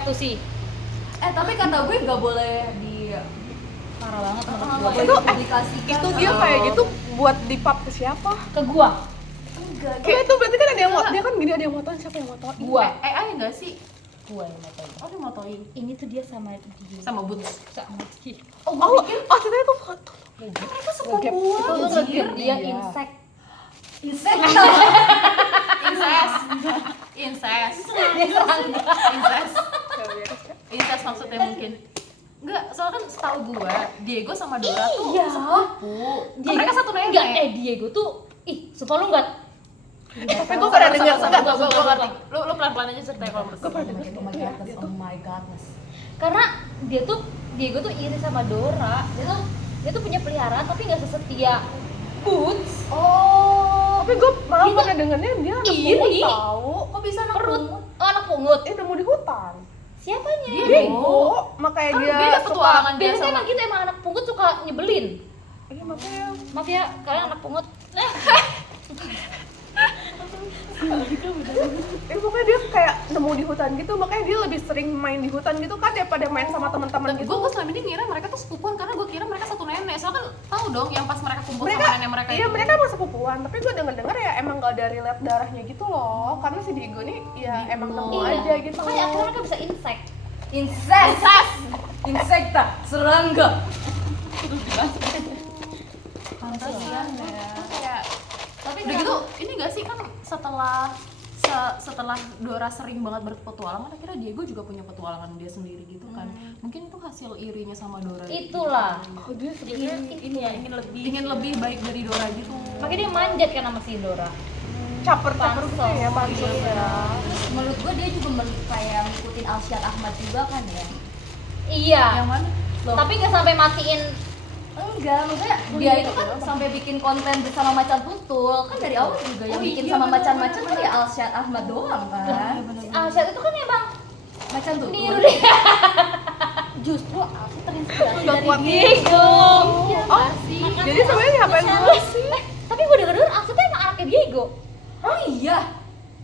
Itu sih. Tapi kata gue nggak boleh di Parah banget menurut nggak gua. boleh dipublikasikan. Itu dia kayak gitu buat di pub ke siapa? Ke gua. Enggak. Kayak itu berarti kan ada yang dia kan gini ada yang motoin, siapa yang motoin? Gua. AI enggak sih? Gua yang motoin. Oh, dia motoin. Ini tuh dia sama dia. Sama Boots. Sama dia. Oh, ceritanya tuh foto. Mereka Itu sepupuan. tuh Anjir. dia insect. Insek. Incest. Dia serangga. Incest maksudnya mungkin. Enggak, soalnya kan setahu gua Diego sama Dora tuh Iya. sepupu. Diego- Mereka satu nenek. Enggak, Diego tuh sumpah lu enggak. Tapi gue pernah denger Enggak, gua ngerti. Lu pelan-pelan aja ceritanya kalau menurut Gue pernah denger Oh my godness, oh my godness. Karena Diego tuh iri sama Dora. Dia tuh punya peliharaan tapi nggak sesetia Boots. Oh, Tapi gue malah Gila. pernah dengernya dia anak Iri. pungut tau. kok bisa anak Perut. pungut? Oh, anak pungut. Nemu di hutan. Siapanya? Diego, makanya Kan dia beda suka. petualangan dia Biasanya sama emang gitu, emang anak pungut suka nyebelin. Iya makanya. Maaf ya, kalian anak pungut. Pokoknya dia kayak nemu di hutan gitu, makanya dia lebih sering main di hutan gitu kan daripada main sama teman-teman gitu. Gue selama ini ngira mereka tuh sepupuan karena gue kira mereka satu nenek. Soalnya kan tahu dong yang pas mereka kumpul Mereka, sama nenek mereka iya itu. mereka emang sepupuan, tapi gue denger ya emang gak ada relate darahnya gitu loh. Karena si Diego nih ya emang nemu aja gitu. Makanya akhirnya mereka bisa insect. Insek. Insekta, serangga. Kasihan ya. Kayak Tapi udah gitu ini gak sih kan setelah Dora sering banget berpetualangan akhirnya Diego juga punya petualangan dia sendiri gitu kan. Mungkin itu hasil irinya sama Dora. Itulah. Oh dia sebenarnya Ini ya ingin lebih baik dari Dora gitu. Makanya dia manjat kan sama si Dora. caper-caper gitu ya, pansos ya. menurut gue dia juga kayak ngikutin Alsyad Ahmad juga kan ya. Iya. Yang mana? Tapi nggak sampai matiin. Enggak, maksudnya dia itu kan sampai bikin konten bersama Macan Tutul. Kan dari awal juga yang bikin sama Macan-Macan kan ya Alsyad Ahmad doang kan. Si Alsyad itu kan emang Macan Tutul. niru deh. Justru aku terinspirasi Udah dari kuat dia. Diego. Iya Oh, sih. jadi sebenarnya ngapain dulu sih? Tapi gue denger Alsyad tuh emang anaknya Diego. Oh iya,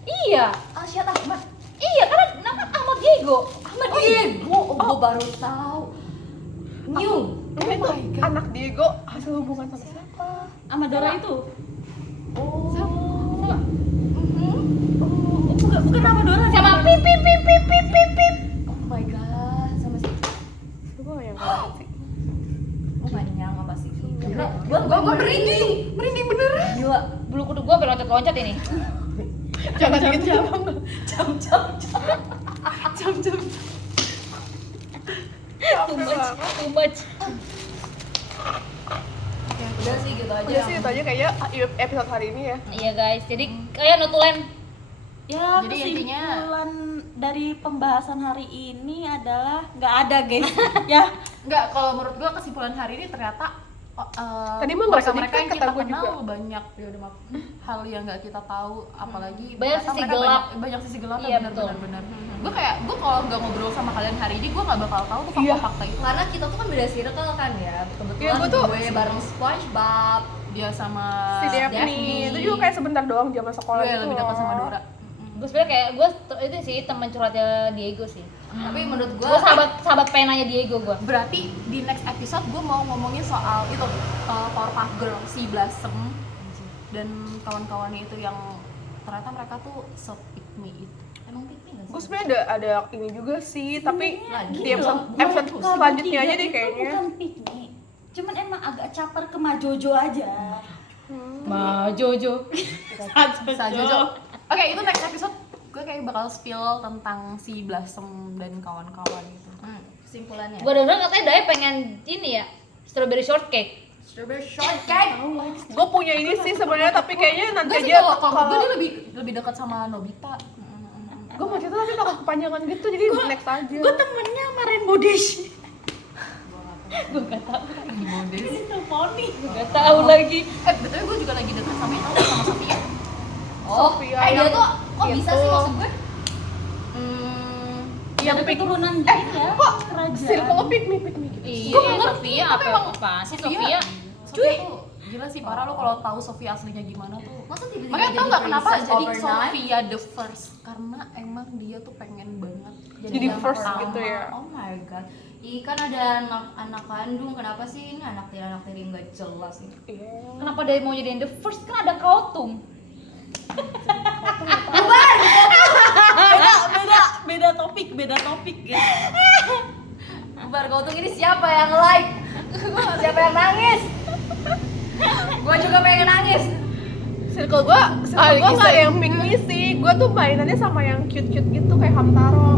Iya. Alsyad Ahmad. Iya, karena nama Ahmad Diego. Ahmad Diego. Oh, gue baru tahu. New. Ini tuh anak Diego hasil hubungan sama siapa? Sama Dora itu? Oh. Bukan nama Dora. Sama pip pip pip pip pip pip pip. Oh my god, sama si Gue yang ngerti sih. oh gak nyangka pasti. Gila, gue merinding beneran. Gila, Bulu kuduk gue sampai loncat-loncat ini. Jangan gitu. jam. Too much. Udah sih gitu aja. Udah sih itu aja kayaknya episode hari ini ya. Iya guys, jadi kayak notulen. Ya, Jadi intinya- kesimpulan dari pembahasan hari ini adalah nggak ada guys. Ya, Enggak, kalau menurut gua kesimpulan hari ini ternyata Tadi mah nggak usah mereka yang dikit, kita kata gua kenal juga. banyak ya udah maaf, hal yang nggak kita tahu, apalagi Banyak ternyata sisi mereka gelap. banyak sisi gelap Iya, benar betul. benar. Gue kalau nggak ngobrol sama kalian hari ini gue nggak bakal tahu tuh Iya. fakta-fakta itu. Karena kita tuh kan beda circle kan ya. Kebetulan Iya, gua tuh- gue bareng SpongeBob. Dia sama Si Daphne itu juga kayak sebentar doang zaman sekolah gue gitu lebih dekat loh. sama Dora. Gue sebenarnya kayak gue itu sih teman curhatnya Diego sih. Tapi menurut gue Gue sahabat penanya Diego gue. Berarti di next episode gue mau ngomongin soal itu Powerpuff Girl, si Blossom dan kawan-kawannya itu yang ternyata mereka tuh se-pick me itu. emang pick-me gak sih? Gue sebenarnya ada ini juga sih, tapi Lagi di episode, loh, episode mereka selanjutnya aja bertiga deh itu kayaknya. bukan piknik. Cuman emang agak caper ke Majojo aja. Ma Jojo. Sajojo. Oke, itu next episode gue kayak bakal spill tentang si Blossom dan kawan-kawan itu. Kesimpulannya. Gue denger katanya Dai pengen ini ya, strawberry shortcake. Strawberry shortcake. Gue punya ini sih sebenarnya, tapi kayaknya nanti Gue sih aja kalau gue dia lebih dekat sama Nobita. gue mau cerita tapi takut kepanjangan gitu, jadi next aja. Gue temennya sama Rainbow Dash. Gue gak tau. Modis. Itu poni. Gue gak tau lagi. Betul gue juga lagi dekat sama itu sama Sophia. Oh, Sophia dia yang tuh kok bisa sih itu. maksud gue? Yang Ada pick keturunan ini ya, kerajaan. circle pick me. Iya, Sofia apa sih Sofia? Sofia tuh gila sih parah lo kalau tahu Sofia aslinya gimana tuh. Masa tiba-tiba Makanya tau jadi nggak kenapa princess jadi overnight? Sofia the first? Karena emang dia tuh pengen banget Jadi yang first pertama. gitu ya. Oh my god. Ih kan ada anak kandung, kenapa sih ini anak tiri nggak jelas ini? Iya. Kenapa dia mau jadiin the first? Kan ada kautum. beda topik ya. Bubar Gautung ini siapa yang like? Siapa yang nangis? Gua juga pengen nangis. Circle gue nggak ada yang pick me sih. Gue tuh mainannya sama yang cute-cute gitu kayak Hamtaro.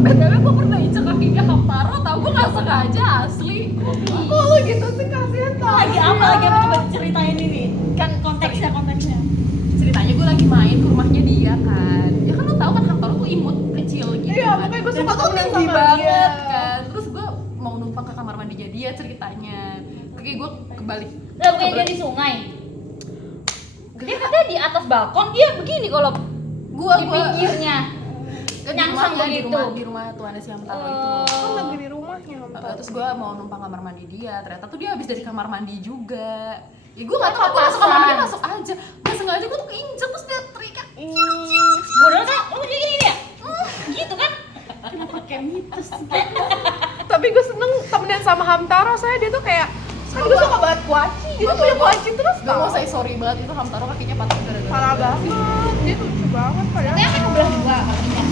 BTW gue pernah injek kakinya Hamtaro, tau gue gak sengaja asli. Kok lu gitu sih, kasihan tau. Lagi apa coba ceritain ini. Kan konteksnya. Ceritanya gue lagi main ke rumahnya dia kan. Ya kan lo tau kan Hamtaro tuh imut kecil gitu. Iya, kan. makanya gue Dan suka tuh temenan tinggi sama banget dia. kan. Terus gue mau numpang ke kamar mandinya dia ceritanya. Kaki gue kebalik. Lah bukannya dia di sungai. Dia kan dia di atas balkon, dia begini kalau di pinggirnya. Kan Nyangsang begitu. di rumah tuannya si Hamtaro itu. Kan lagi di rumahnya Hamtaro. Terus gue mau numpang kamar mandi dia, ternyata tuh dia habis dari kamar mandi juga. Ya gue gak tau, gue masuk kamar mandi masuk aja. Gak sengaja gue tuh keinjek, terus dia teriak. Bodoh kan? Lu gini ya? Gitu kan? Kenapa kayak mitos? Tapi gue seneng temenan sama Hamtaro, saya dia tuh kayak kan gue suka banget kuaci, dia tuh punya kuaci terus Gak mau say sorry banget, itu Hamtaro kakinya patah gara-gara parah banget, dia lucu banget padahal. Dia kan kebelah dua kakinya.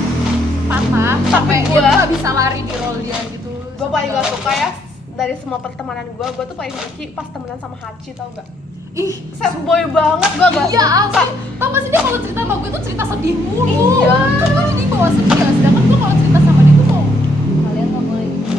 patah sampai gua- dia gak bisa lari di roll dia gitu. Gue paling gak suka ya dari semua pertemanan gue tuh paling benci pas temenan sama Hachi, tau gak? Ih, Sad boy banget, gue gak iya suka. asli. Tau gak sih dia kalau cerita sama gue tuh cerita sedih mulu. Iya. Kan gue jadi bawa sedih ya, sedangkan gue kalau cerita sama dia tuh mau Kalian nggak boleh gitu.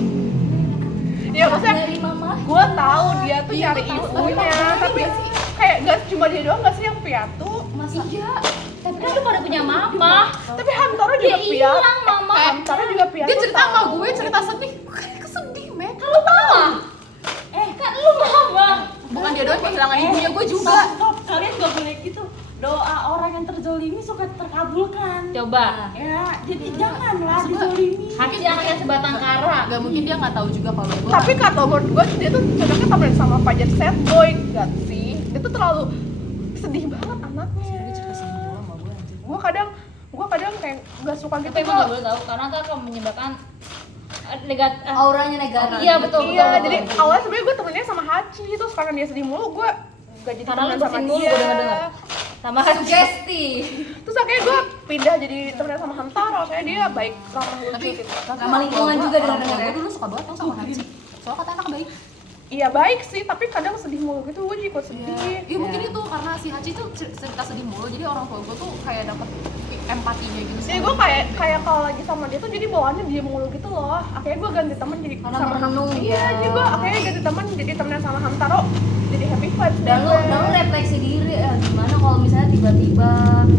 Ya maksudnya Dari mama. gue tahu dia tuh Iya, nyari gua tahu, ibunya, tapi tapi gak sih? kayak gak cuma dia doang gak sih yang piatu? Masa iya. Tapi kan lu pada punya mama. Tapi Hamtaro Dia juga piatu. hilang mama. Hamtaro juga piatu. Dia cerita sama tau. gue cerita sedih, gue kan kesedih men. Kan lu mama. Kan lu mama. Bukan dia doang kehilangan ibunya, gue juga. Stop. Kalian gak boleh gitu. Doa orang yang terzolimi suka terkabulkan. Coba. Ya, jadi janganlah dizolimi. Hachi anaknya sebatang kara. Gak mungkin dia nggak tahu juga kalau gue. Tapi kata menurut gue dia tuh cocoknya temenan sama Fajar sad boy, gak sih? Dia tuh terlalu sedih banget anaknya. dia cerita sedih mulu sama gue anjir. Gue kadang kayak gak suka gitu. Tapi emang gak boleh tahu karena ntar akan menyebabkan negatif. auranya negatif. Iya betul. Iya, betul, jadi betul. awalnya sebenarnya gue temennya sama Hachi, terus karena dia sedih mulu, gue gak jadi Karena lu temenan sama bersihin mulu, dia. gue denger-denger. Sama Hachi. Sugesti. Terus akhirnya gue pindah jadi temenan sama Hamtaro, soalnya dia baik ramah lucu Tapi gitu. Sama lingkungan juga orang tua dengar-dengar. gue dulu suka banget tau sama Haji. Soalnya kata anak baik. Iya baik sih, tapi kadang sedih mulu gitu, gue jadi ikut sedih. Iya mungkin itu karena si Haji tuh cerita sedih mulu, jadi orang tua gue tuh kayak dapet empatinya gitu. Jadi gue kayak kalau lagi sama dia tuh jadi bawaannya dia mulu gitu loh. Akhirnya gue ganti temen jadi Karena sama merenung Iya, dia. jadi gue akhirnya ganti temen jadi temenan sama Hamtaro, jadi happy vibes. Dan deh. lu refleksi diri ya, gimana kalau misalnya tiba-tiba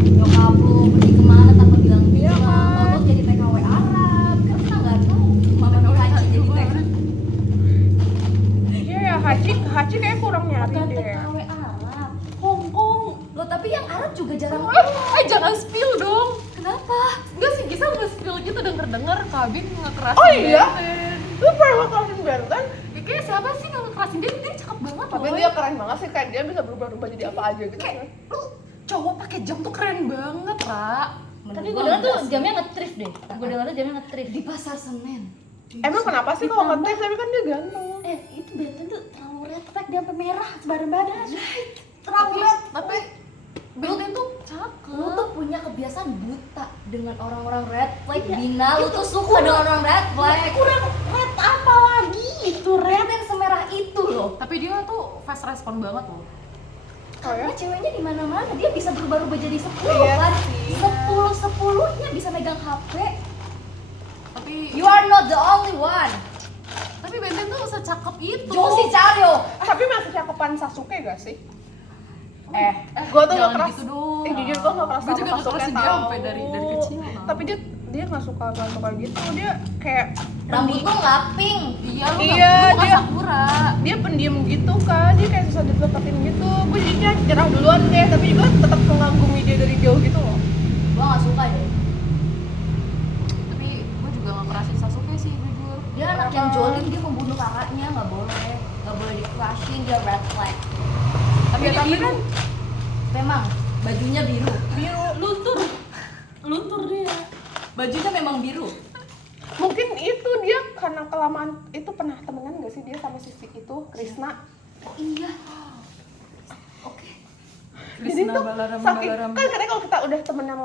nyokap lu pergi kemana tanpa bilang Iya, bilang, kan? tau-tau jadi TKW Arab, kan kita nggak tahu mama Nur Haji jadi TKW. Iya ya, Haji kayak kurang nyari Bukan deh. TKW Arab, Hongkong. Loh tapi yang Arab juga jarang. Jangan spill dong. Kenapa? Enggak sih, Gisel nggak spill gitu, denger Kabin ngekerasin Oh iya? Benten. Lu pernah ngekerasin Benten? Ya, kayak siapa sih yang ngekerasin dia cakep banget Tapi loh. dia keren banget sih, kayak dia bisa berubah-ubah jadi apa aja gitu. Kayak lu cowok pakai jam tuh keren banget, Ra. Tapi gue dengar tuh jamnya nge-thrift deh. Gue dengar tuh jamnya nge-thrift. Di pasar Senen. Emang kenapa sih kalau ngetes tapi kan dia ganteng? Itu Benten tuh terlalu red flag, dia sampai merah sebadan badan. Tapi Benten tuh cakep. Lu tuh punya kebiasaan buta dengan orang-orang red flag. Dina, lu tuh suka dengan orang red flag. Kurang red apa lagi itu red? Benten semerah itu loh. Tapi dia tuh fast respon banget loh. Oh ya? Karena ceweknya di mana-mana, dia bisa berubah-ubah jadi 10 Iya kan. sih. 10-10-nya bisa megang HP. Tapi You are not the only one. Benten tuh secakep itu. Josie Charyo. Tapi masih cakepan Sasuke gak sih? Gue tuh gak jangan keras. gitu dong. Jujur gue gak keras Gue juga sama gak Sasuke kerasin dia tau. sampai dari kecil. Tapi dia gak suka gitu. Dia kayak Rambut lu nggak pink. Iya, lu Iya, gak dia- Sakura. dia pendiam gitu kan, dia kayak susah dideketin gitu. Gue jadinya nyerah duluan deh, tapi juga tetap mengagumi dia dari jauh gitu loh. Gua nggak suka deh. Tapi gue juga gak kerasin Sasuke sih, jujur. Dia anak yang jolim, dia membunuh kakaknya, nggak boleh di-crushin, dia red flag. Tapi dia tapi biru. kan Memang bajunya biru. Luntur dia. Bajunya memang biru. Mungkin itu dia karena kelamaan itu pernah temenan nggak sih dia sama si itu Krisna? Oh iya. Oke. Jadi Krisna, tuh Balaram, saking Balaram. kan kadang kalau kita udah temenan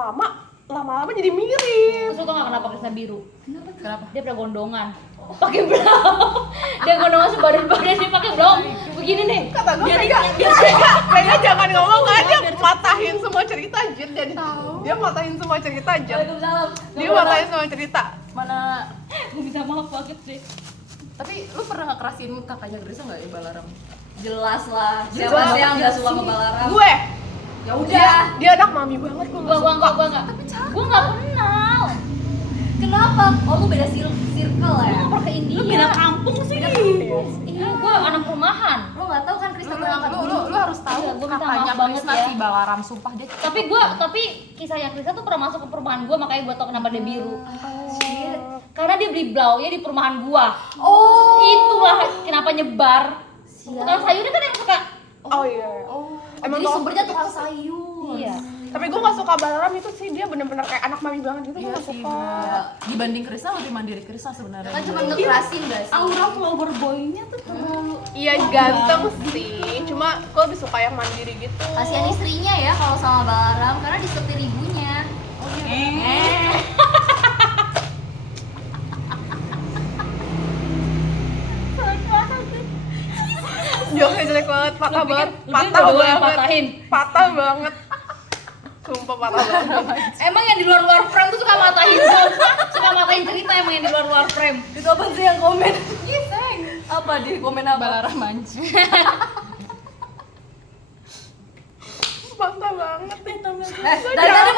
lama-lama jadi mirip. Terus lu tau gak kenapa Krisna biru? Kenapa? Dia pernah gondongan pakai blau. Dia gondongan sebadan-badan dia pakai blau. Begini nih. Kata gue Vega jangan ngomong kan dia matahin semua cerita Jit jadi dia matahin semua cerita Jit. Waalaikumsalam. Dia matahin semua cerita. Mana? Gue minta maaf banget deh. Tapi lu pernah ngekerasin kakaknya Grisa nggak ya Balaram? Jelas lah. Siapa Jelas. sih yang nggak suka sama Balaram? Gue Ya udah. dia anak mami banget gue. Gua nggak kenal. Kenapa? Oh lu beda circle ya? Pernah ke India. Lu beda kampung sih. Iya, gua anak rumahan. Lu nggak tahu kan Krisna tuh angkat Lu harus tahu Iya, gua minta kakaknya maaf banget Krisna ya. si Balaram, sumpah dia. Tapi kisahnya Krisna tuh pernah masuk ke perumahan gua, makanya gua tau kenapa dia biru. Shit. Karena dia beli blaunya di perumahan gua. Oh. Itulah kenapa nyebar. Tukang sayurnya kan yang suka. Oh iya. Emang Jadi kalau- sumbernya tukang sayur. Iya. Tapi gue gak suka Balaram itu sih dia bener-bener kayak anak mami banget gitu. Gue Iya gak sih, suka. bener. Dibanding Krisna lebih mandiri Krisna sebenarnya. Kan cuma ngekerasin gak sih? Aura flower boy-nya tuh terlalu Iya ganteng sih. Cuma gue lebih suka yang mandiri gitu. Kasihan istrinya ya kalau sama Balaram karena disetir ibunya. Joknya jelek banget, patah Lu pikir- banget, lu pikir patah gua yang banget, patahin? patah banget. Sumpah patah banget. Emang yang di luar frame tuh suka matahin tuh. Suka matahin cerita emang yang di luar frame. Itu apa sih yang komen? Giseng. Apa di komen apa? Balaram manci. Patah banget. Dari tadi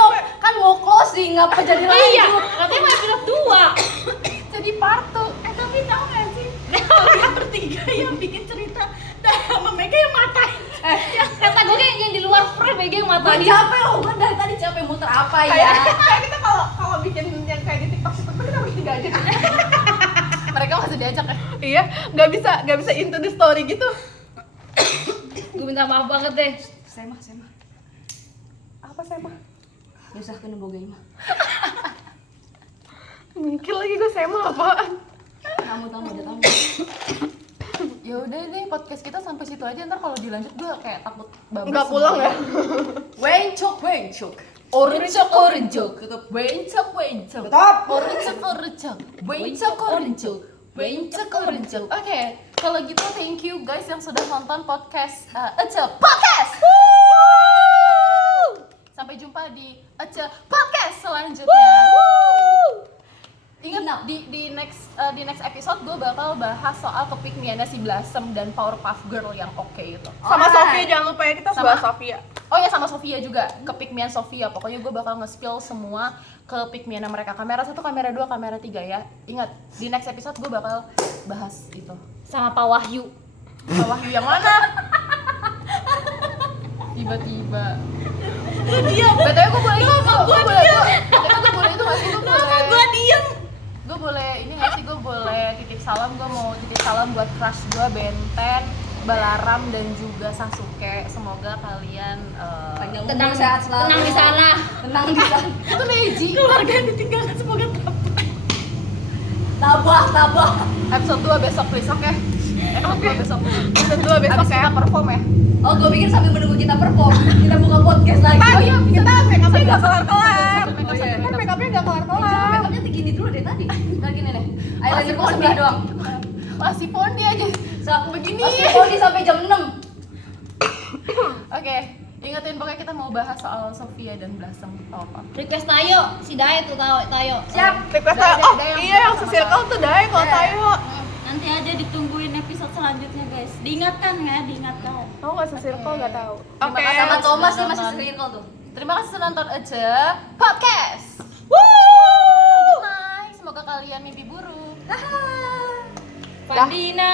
mau closing ngapa jadi lanjut? Iya, katanya mau episode 2. Jadi partu. tapi tahu gak sih? Kalian bertiga yang bikin cerita dan sama Mega yang matahin. Kata gue kayak yang di luar frame aja yang Gue matahin. capek loh, gue dari tadi capek muter apa ya? Kayak kita kalau bikin yang kayak di TikTok itu kita bertiga aja. Mereka masih diajak ya. Iya, nggak bisa into the story gitu. Gue minta maaf banget deh. Sema. Apa saya mah? Yusah kena boga ima. Mikir lagi gue sema apaan? Tamu ada tamu. Ya udah deh, podcast kita sampai situ aja. Ntar kalau dilanjut gue kayak takut bablas. Nggak pulang ya? Wencok. Orencok. Tetap wencok. Tetap. Wencok. Oke, kalau gitu thank you guys yang sudah nonton podcast Ece Podcast. Sampai jumpa di Ece Podcast selanjutnya. Ingat di next episode gue bakal bahas soal kepikmiannya si Blossom dan Powerpuff Girl yang oke itu. Sama Alright. Sofia jangan lupa ya kita Sama? bahas Sofia. Oh ya sama Sofia juga, kepikmian Sofia. Pokoknya gue bakal nge-spill semua kepikmiannya mereka. Kamera 1, kamera 2, kamera 3 ya. Ingat, di next episode gue bakal bahas itu. Sama Pak Wahyu. Pak Wahyu yang mana? Tiba-tiba. BTW gue boleh itu, gue boleh itu nggak sih? Gua diem. Gue boleh ini nggak sih? Gue boleh titip salam. Gue mau titip salam buat crush gue, Benten, Balaram dan juga Sasuke. Semoga kalian Panjang Tenang, umur, sehat selalu. tenang di sana. Tenang di sana. itu Neji. Keluarga yang ditinggalkan semoga Tabah. Episode 2 besok please, oke? Episode 2 besok. Episode 2 besok Abis ya. kita perform ya. Oh, gue pikir sambil menunggu kita perform, kita buka podcast lagi. Oh iya, kita make up-nya nggak kelar-kelar. Oh iya. Kan make up-nya nggak kelar-kelar. Makeupnya gini dulu dari tadi. Nggak gini nih. Eyeliner gue sebelah doang. Masih pondi aja. Begini. Masih poni sampai jam 6. Oke, ingetin pokoknya kita mau bahas soal Sofia dan Blossom apa. Request Tayo, si Dae tuh Tayo. Siap. Request Ada- oh ada yang iya yang sama se-circle tuh Dae kalau Iya. Tayo. Nanti aja ditungguin episode selanjutnya guys. Diingatkan ya, diingatkan. Tahu nggak se-circle nggak tahu. Terima Oke. kasih Sama sudah Thomas sih masih nonton. circle tuh. Terima kasih sudah nonton aja podcast. Good night. Semoga kalian mimpi buruk. Fandina.